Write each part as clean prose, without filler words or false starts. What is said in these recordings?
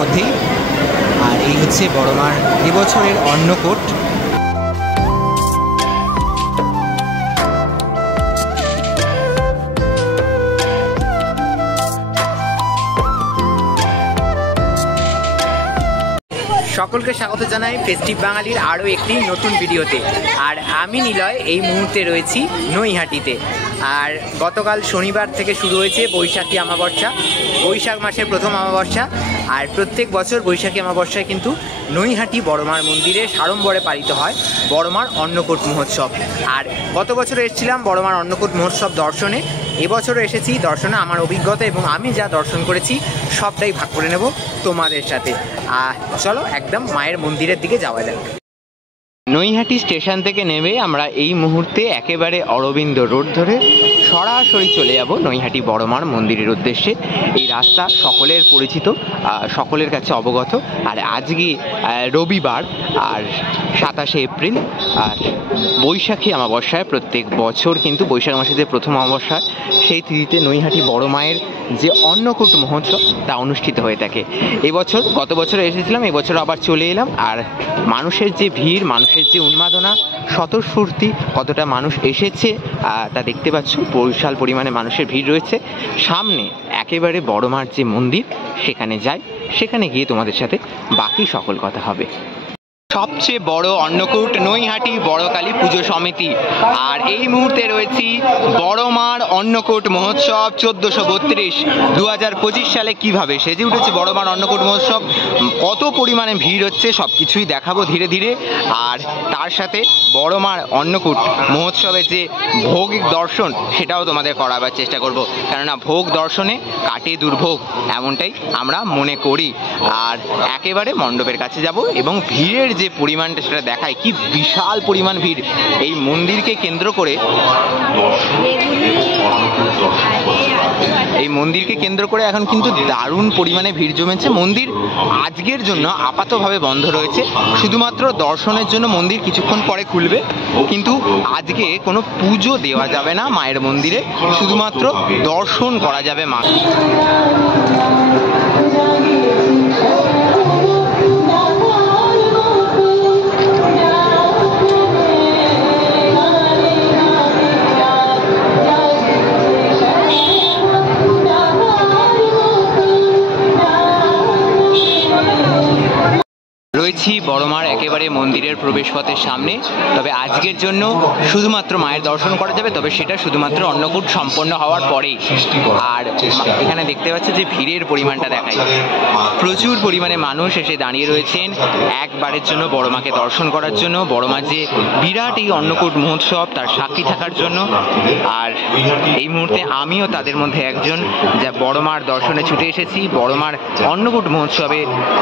মধ্যেই। আর এই হচ্ছে বড়মার এবছরের অন্নকূট। সকলকে স্বাগত জানাই ফেস্টিভ বাঙালির আরও একটি নতুন ভিডিওতে। আর আমি নিলয় এই মুহূর্তে রয়েছি নৈহাটিতে। আর গতকাল শনিবার থেকে শুরু হয়েছে বৈশাখী অমাবস্যা, বৈশাখ মাসের প্রথম অমাবস্যা। আর প্রত্যেক বছর বৈশাখী অমাবস্যায় কিন্তু নৈহাটি বড়মার মন্দিরে সাড়ম্বরে পালিত হয় বড়মার অন্নকূট মহোৎসব। আর গত বছর এসেছিলাম বড়মার অন্নকূট মহোৎসব দর্শনে, এবছরও এসেছি দর্শনে। আমার অভিজ্ঞতা এবং আমি যা দর্শন করেছি সবটাই ভাগ করে নেব তোমাদের সাথে। চলো একদম মায়ের মন্দিরের দিকে যাওয়া যাক। নৈহাটি স্টেশন থেকে নেমে আমরা এই মুহূর্তে একেবারে অরবিন্দ রোড ধরে সরাসরি চলে যাব নৈহাটি বড়মার মন্দিরের উদ্দেশ্যে। এই রাস্তা সকলের পরিচিত, সকলের কাছে অবগত। আর আজকে রবিবার, আর 27শে এপ্রিল, আর বৈশাখী অমাবস্যায় প্রত্যেক বছর কিন্তু বৈশাখ মাসে যে প্রথম অমাবস্যা সেই তিথিতে নৈহাটি বড় মায়ের যে অন্নকূট মহোৎসব তা অনুষ্ঠিত হয়ে থাকে। এবছর, গত বছর এসেছিলাম, এবছর আবার চলে এলাম। আর মানুষের যে ভিড়, মানুষের যে উন্মাদনা, স্বতঃস্ফূর্তি, কতটা মানুষ এসেছে তা দেখতে পাচ্ছ। বিশাল পরিমাণে মানুষের ভিড় রয়েছে। সামনে একেবারে বড়মার যে মন্দির সেখানে যাই, সেখানে গিয়ে তোমাদের সাথে বাকি সকল কথা হবে। সবচেয়ে বড় অন্নকূট নৈহাটি বড়কালী পুজো সমিতি। আর এই মুহূর্তে রয়েছি বড়মার অন্নকূট মহোৎসব 1432। 2025 সালে কিভাবে সেজে উঠেছে বড়মার অন্নকূট মহোৎসব, কত পরিমাণে ভিড় হচ্ছে সব কিছুই দেখাবো ধীরে ধীরে। আর তার সাথে বড়মার অন্নকূট মহোৎসবের যে ভোগ দর্শন সেটাও তোমাদের করাবার চেষ্টা করব, কেননা ভোগ দর্শনে কাটে দুর্ভোগ, এমনটাই আমরা মনে করি। আর একেবারে মণ্ডপের কাছে যাব এবং ভিড়ের যে পরিমাণটা সেটা দেখায়। কি বিশাল পরিমাণ ভিড় এই মন্দিরকে কেন্দ্র করে, এই মন্দিরকে কেন্দ্র করে এখন কিন্তু দারুণ পরিমাণে ভিড় জমেছে। মন্দির আজকের জন্য আপাতভাবে বন্ধ রয়েছে, শুধুমাত্র দর্শনের জন্য মন্দির কিছুক্ষণ পরে খুলবে। কিন্তু আজকে কোনো পুজো দেওয়া যাবে না মায়ের মন্দিরে, শুধুমাত্র দর্শন করা যাবে মা। রয়েছি বড়মার একেবারে মন্দিরের প্রবেশপথের সামনে। তবে আজকের জন্য শুধুমাত্র মায়ের দর্শন করা যাবে, তবে সেটা শুধুমাত্র অন্নকূট সম্পন্ন হওয়ার পরেই। আর এখানে দেখতে পাচ্ছি যে ভিড়ের পরিমাণটা দেখায়, প্রচুর পরিমাণে মানুষ এসে দাঁড়িয়ে রয়েছেন একবারের জন্য বড়মাকে দর্শন করার জন্য, বড়মার যে বিরাট এই অন্নকূট মহোৎসব তার সাক্ষী থাকার জন্য। আর এই মুহূর্তে আমিও তাদের মধ্যে একজন, যা বড়মার দর্শনে ছুটে এসেছি বড়মার অন্নকূট মহোৎসবে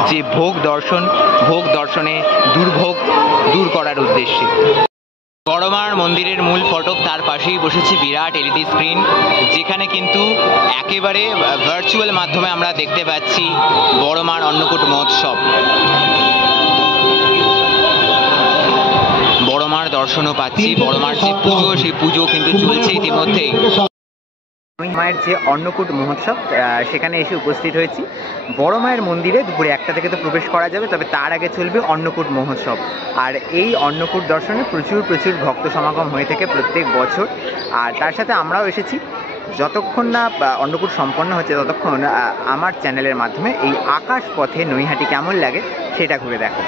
যে ভোগ দর্শনে দুর্ভোগ দূর করার উদ্দেশ্যে। বড়মার মন্দিরের মূল ফটক, তার পাশেই বসেছি বিরাট এলইডি স্ক্রিন, যেখানে কিন্তু একেবারে ভার্চুয়াল মাধ্যমে আমরা দেখতে পাচ্ছি বড়মার অন্নকূট মহোৎসব। বড়মার দর্শনও পাচ্ছি, বড়মার যে পুজো সেই পুজো কিন্তু চলছে ইতিমধ্যেই। মায়ের যে অন্নকূট মহোৎসব সেখানে এসে উপস্থিত হয়েছি। বড় মায়ের মন্দিরে দুপুরে 1টা থেকে তো প্রবেশ করা যাবে, তবে তার আগে চলবে অন্নকূট মহোৎসব। আর এই অন্নকূট দর্শনে প্রচুর ভক্ত সমাগম হয়ে থাকে প্রত্যেক বছর। আর তার সাথে আমরাও এসেছি। যতক্ষণ না অন্নকূট সম্পন্ন হচ্ছে ততক্ষণ আমার চ্যানেলের মাধ্যমে এই আকাশ পথে নৈহাটি কেমন লাগে সেটা ঘুরে দেখো।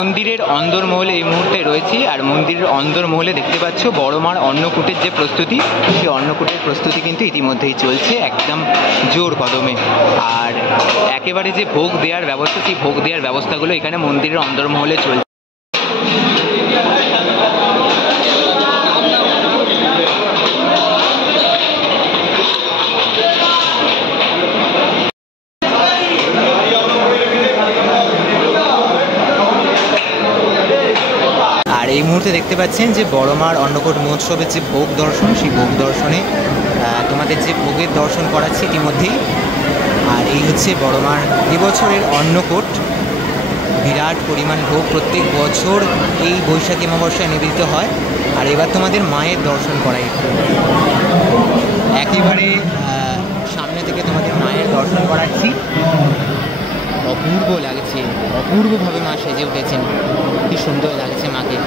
মন্দিরের অন্দরমহলে এই মুহূর্তে রয়েছি। আর মন্দিরের অন্দরমহলে দেখতে পাচ্ছ বড়মার অন্নকূটের যে প্রস্তুতি, সেই অন্নকূটের প্রস্তুতি কিন্তু ইতিমধ্যেই চলছে একদম জোর কদমে। আর একেবারে যে ভোগ দেওয়ার ব্যবস্থা, সেই ভোগ দেওয়ার ব্যবস্থাগুলো এখানে মন্দিরের অন্দরমহলে চলছে। মুহূর্তে দেখতে পাচ্ছেন যে বড় মার অন্নকূট মহোৎসবের যে ভোগ দর্শন, সেই ভোগ দর্শনে তোমাদের যে ভোগের দর্শন করাচ্ছি ইতিমধ্যেই। আর এই হচ্ছে বড় মার এবছরের অন্নকূট, বিরাট পরিমাণ ভোগ প্রত্যেক বছর এই বৈশাখী অমাবস্যায় নিবেদিত হয়। আর এবার তোমাদের মায়ের দর্শন করাই, একেবারে সামনে থেকে তোমাদের মায়ের দর্শন করাচ্ছি। অপূর্ব লাগছে, অপূর্বভাবে মা সেজে উঠেছেন, কি সুন্দর লাগছে মাকে।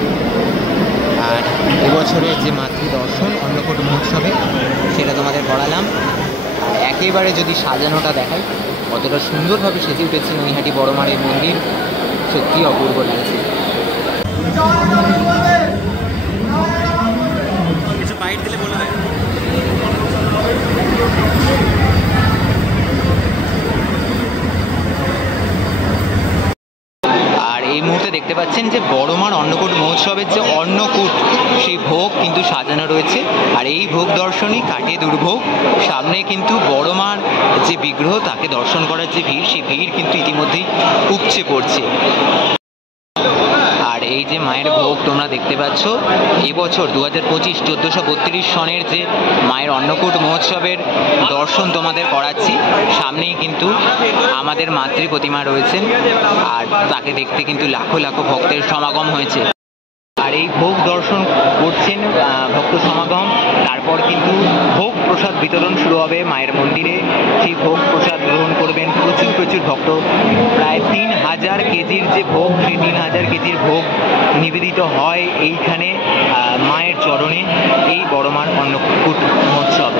আর এবছরের যে মাতৃ দর্শন অন্নকূট মহোৎসবে সেটা তোমাদের করালাম। আর একেবারে যদি সাজানোটা দেখাই, কতটা সুন্দরভাবে সেজে উঠেছে নৈহাটি বড় মায়ের মন্দির, সত্যি অপূর্ব লাগছে। কিছু বাইট দিলে বলে দেয়। এই মুহূর্তে দেখতে পাচ্ছেন যে বড় মার অন্নকূট মহোৎসবের যে অন্নকূট, সেই ভোগ কিন্তু সাজানো রয়েছে। আর এই ভোগ দর্শনই কাটিয়ে দুর্ভোগ। সামনে কিন্তু বড় মার যে বিগ্রহ, তাকে দর্শন করার যে ভিড়, সেই ভিড় কিন্তু ইতিমধ্যেই উপচে পড়ছে। আর এই যে মায়ের ভোগ তোমরা দেখতে পাচ্ছ, এবছর 2025 1432 সনের যে মায়ের অন্নকূট মহোৎসবের দর্শন তোমাদের করাচ্ছি। সামনেই কিন্তু আমাদের মাতৃ প্রতিমা রয়েছেন, আর তাকে দেখতে কিন্তু লাখো লাখো ভক্তের সমাগম হয়েছে। আর এই ভোগ দর্শন করছেন ভক্ত সমাগম, তারপর কিন্তু ভোগ প্রসাদ বিতরণ শুরু হবে মায়ের মন্দিরে। সেই ভোগ প্রসাদ গ্রহণ করবেন প্রচুর প্রচুর ভক্ত। প্রায় 3000 কেজির যে ভোগ, সেই 3000 কেজির ভোগ নিবেদিত হয় এইখানে মায়ের চরণে, এই বড় মার অন্নকূট মহোৎসব।